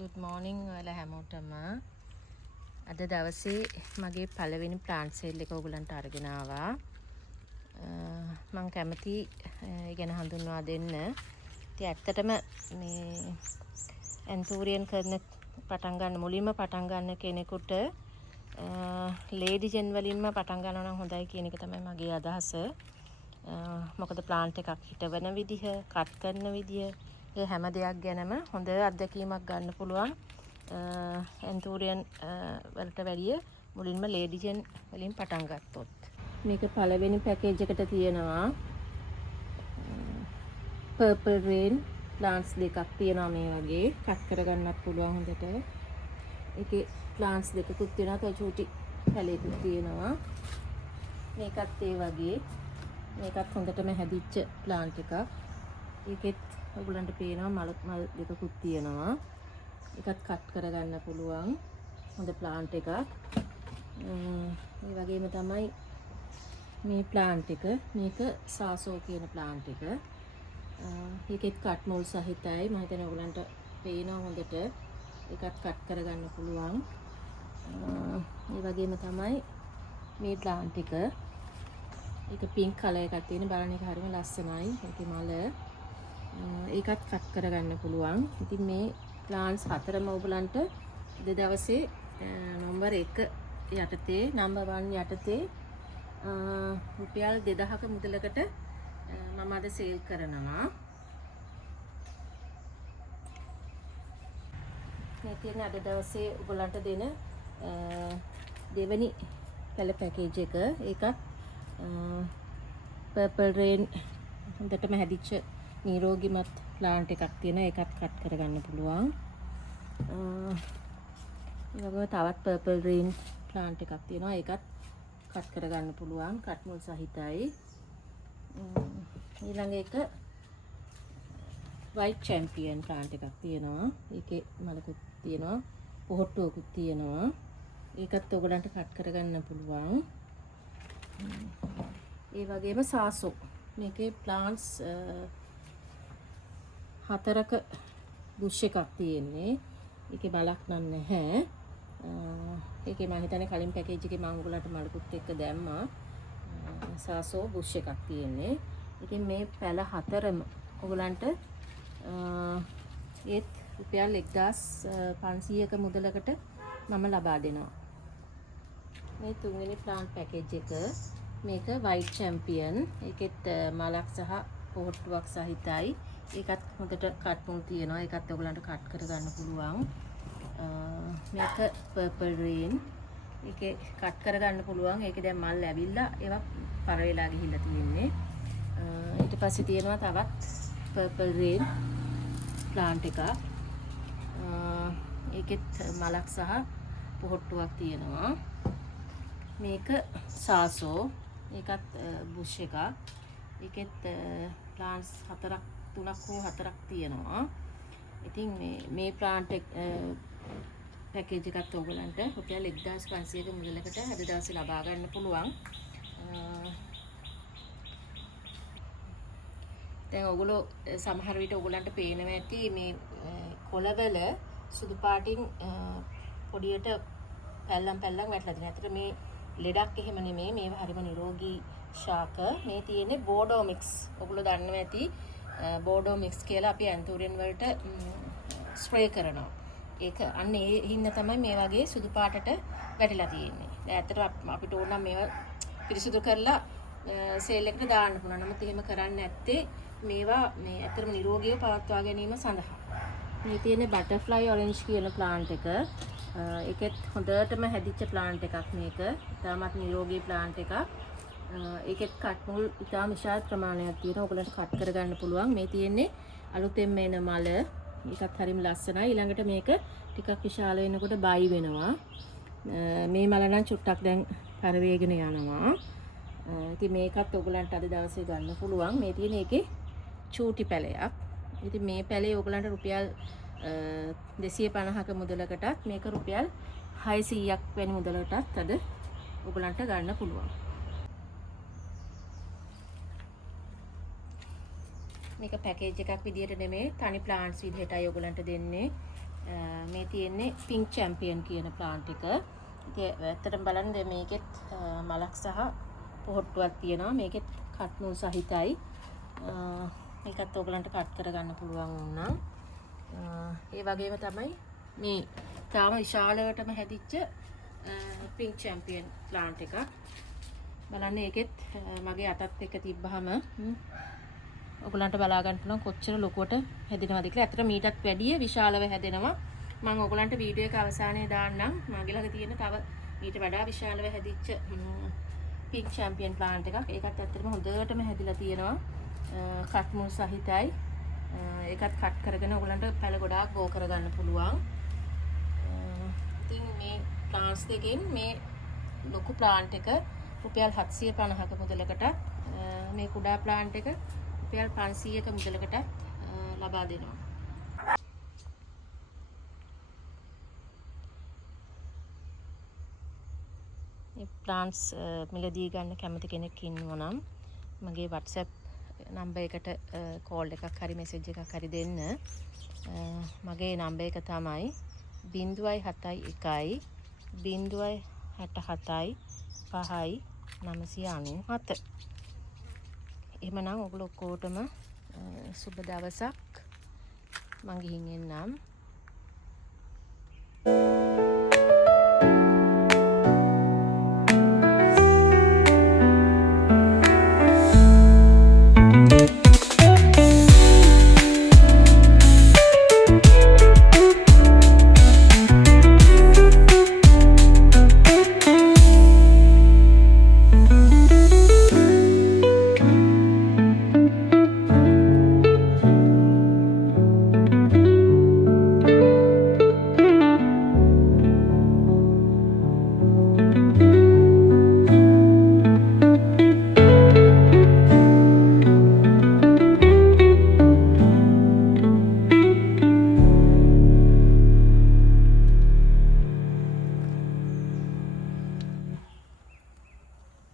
good morning ඔයාලා හැමෝටම අද දවසේ මගේ පළවෙනි plant sale එක ඔයගලන්ට අරගෙන ආවා. මම කැමති ගැන හඳුන්වා දෙන්න. ඉතින් ඇත්තටම මේ ඇන්තූරියන් කරන පටන් ගන්න මුලින්ම පටන් ගන්න කෙනෙකුට ලේඩි ජෙන් වලින්ම පටන් ගන්නවා නම් හොඳයි කියන එක තමයි මගේ අදහස. මොකද plant එකක් හිටවන විදිහ, කට් කරන විදිහ ඒ හැම දෙයක් ගැනම හොඳ අත්දැකීමක් ගන්න පුළුවන්. ඇන්තූරියන් වලට වැඩිය මුලින්ම ලේඩි ජෙන් වලින් පටන් ගත්තොත්. මේක පළවෙනි පැකේජ් එකට තියෙනවා purple rain plants දෙකක් තියෙනවා මේ වගේ කට් කරගන්නත් පුළුවන් හොඳට. ඒකේ plants දෙකකුත් තියෙනවා, තව චූටි පැලයකුත් තියෙනවා. මේකත් ඒ වගේ. මේකත් හොඳටම හැදිච්ච plant එකක්. ඒකෙත් ඔයගලන්ට පේනවා මල් දෙකකුත් තියෙනවා. ඒකත් කට් කරගන්න පුළුවන් හොඳ plant එකක්. ඒ වගේම තමයි මේ plant එක. මේක සාසෝ කියන plant එක. ඒකෙත් කට් මුල් සහිතයි. මම හිතන්නේ ඔයගලන්ට පේනවා හොඳට. ඒකත් කට් කරගන්න පුළුවන්. ඒ වගේම තමයි මේ plant එක. ඒක pink color එකක් තියෙන බලන්න එක හරිම ලස්සනයි. ඒකේ මල ඒකත් කට් කරගන්න පුළුවන්. ඉතින් මේ plants හතරම ඔයගලන්ට දවසේ නම්බර් 1 යටතේ නම්බර් 1 යටතේ රුපියල් 2000ක මුදලකට මම අද සේල් කරනවා. මේ තියෙන අද දවසේ ඔයගලන්ට දෙන දෙවෙනි පැල පැකේජ් එක. ඒකත් purple rain හොඳටම හැදිච්ච නිරෝගිමත් plant එකක් තියෙනවා. ඒකත් කට් කරගන්න පුළුවන්. ඒ වගේම තවත් purple rain plant එකක් තියෙනවා. ඒකත් කට් කරගන්න පුළුවන්. කට් මුල් සහිතයි. ඊළඟ එක white champion plant එකක් තියෙනවා. ඒකේ මලකුත් තියෙනවා. පොහොට්ටුවකුත් තියෙනවා. ඒකත් ඔයගලන්ට කට් කරගන්න පුළුවන්. ඒ වගේම සාසෝ. මේකේ plants හතරක බුෂ් එකක් තියෙන්නේ. ඒකේ බලක් නම් නැහැ. ඒකේ මම හිතන්නේ කලින් පැකේජ් එකේ මම ඔයගලන්ට මලකුත් එක්ක දැම්මා. සාසෝ බුෂ් එකක් තියෙන්නේ. ඉතින් මේ පැල හතරම ඔයගලන්ට ඒත් රුපියල් 1500ක මුදලකට මම ලබා දෙනවා. මේ තුන්වෙනි plant package එක. මේක white champion. ඒකෙත් මලක් සහ පොහොට්ටුවක් සහිතයි. ඒකත් හොඳට කට් මුල් තියෙනවා. ඒකත් ඔයගලන්ට කට් කරගන්න පුළුවන්. මේක purple rain. ඒකේ කට් කරගන්න පුළුවන්. ඒකේ දැන් මල් ඇවිල්ලා ඒවා පර වෙලා ගිහිල්ලා තියෙන්නේ. ඊට පස්සේ තියෙනවා තවත් purple rain plant එකක්. ඒකෙත් මලක් සහ පොහොට්ටුවක් තියෙනවා. මේක සාසෝ. ඒකත් බුෂ් එකක්. ඒකෙත් plants තුනක් හෝ හතරක් තියෙනවා. ඉතින් මේ plant පැකේජ් එකත් ඔයගලන්ට රුපියල් 1500ක මුදලකට අද දවසේ ලබා ගන්න පුළුවන්. දැන් ඔයගොල්ලෝ සමහර විට ඔයගලන්ට පේනවා ඇති මේ කොළවල සුදු පාටින් පොඩියට පැල්ලම් වැටලා තියෙනවා. ඇත්තට මේ ලෙඩක් එහෙම නෙමෙයි. මේවා හරිම නිරෝගී ශාක. මේ තියෙන්නේ බෝඩෝ මික්ස්. ඔයගොල්ලෝ දන්නවා ඇති බෝඩෝ මික්ස් කියලා අපි ඇන්තූරියන් වලට ස්ප්‍රේ කරනවා. ඒක අන්න ඒ හින්දා තමයි මේ වගේ සුදු පාටට වැටිලා තියෙන්නේ. දැන් ඇත්තට අපිට ඕන නම් මේවා පිරිසිදු කරලා සේල් එකට දාන්න පුළුවන්. නමුත් එහෙම කරන්නේ නැත්තේ මේවා මේ ඇත්තටම නිරෝගීව පවත්වා ගැනීම සඳහා. මේ තියෙන්නේ බටර්ෆ්ලයි ඔරෙන්ජ් කියන plant එක. ඒකෙත් හොඳටම හැදිච්ච plant එකක් මේක. ඉතාමත් නිරෝගී plant එකක්. ඒකෙත් කට් මුල් ඉතාම විශාල ප්‍රමාණයක් තියෙනවා. ඔයගලන්ට කට් කරගන්න පුළුවන්. මේ තියෙන්නේ අලුතෙන්ම එන මල. ඒකත් හරිම ලස්සනයි. ඊළඟට මේක ටිකක් විශාල වෙනකොට බයි වෙනවා. මේ මල නම් චුට්ටක් දැන් පරවේගෙන යනවා. ඉතින් මේකත් ඔයගලන්ට අද දවසේ ගන්න පුළුවන්. මේ තියෙන එකේ චූටි පැලයක්. ඉතින් මේ පැලේ ඔයගලන්ට රුපියල් 250ක මුදලකටත් මේක රුපියල් 600ක් වැනි මුදලකටත් අද ඔයගලන්ට ගන්න පුළුවන්. මේක පැකේජ් එකක් විදියට නෙමෙයි තනි ප්ලාන්ට්ස් විදිහටයි ඔයගලන්ට දෙන්නේ. මේ තියෙන්නේ පින්ක් චැම්පියන් කියන ප්ලාන්ට් එක. ඉතින් ඇත්තටම බලන්න දැන් මේකෙත් මලක් සහ පොහොට්ටුවක් තියෙනවා. මේකෙත් කට් නූල් සහිතයි. මේකත් ඔයගලන්ට කට් කරගන්න පුළුවන් වුණා. ඒ වගේම තමයි මේ තාම විශාලවටම හැදිච්ච පින්ක් චැම්පියන් ප්ලාන්ට් එකක්. බලන්න ඒකෙත් මගේ අතත් එක තිබ්බහම ඔයගලන්ට බලා ගන්න පුළුවන් කොච්චර ලොකුවට හැදෙනවද කියලා. ඇත්තට මීටත් වැඩිය විශාලව හැදෙනවා. මම ඔයගලන්ට වීඩියෝ එක අවසානයේ දාන්නම්. මගේ ළඟ තියෙන තව ඊට වඩා විශාලව හැදිච්ච පින්ක් චැම්පියන් ප්ලාන්ට් එකක්. ඒකත් ඇත්තටම හොඳටම හැදිලා තියෙනවා. කට් මුල් සහිතයි. ඒකත් කට් කරගෙන ඔයගලන්ට පැල ගොඩාක් ගෝ කරගන්න පුළුවන්. ඉතින් මේ ප්ලාන්ට්ස් දෙකෙන් මේ ලොකු ප්ලාන්ට් එක රුපියල් 750ක මුදලකට මේ කුඩා ප්ලාන්ට් එක රුපියල් 500ක මුදලකට ලබා දෙනවා. මේ ප්ලාන්ට්ස් මිලදී ගන්න කැමති කෙනෙක් ඉන්නවා නම් මගේ WhatsApp නම්බර් එකට කෝල් එකක් හරි මෙසේජ් එකක් හරි දෙන්න. මගේ නම්බර් එක තමයි 071 067 5යි 997. එහෙමනම් ඔයගොල්ලෝ ඔක්කොටම සුබ දවසක්. මං ගිහින් එන්නම්.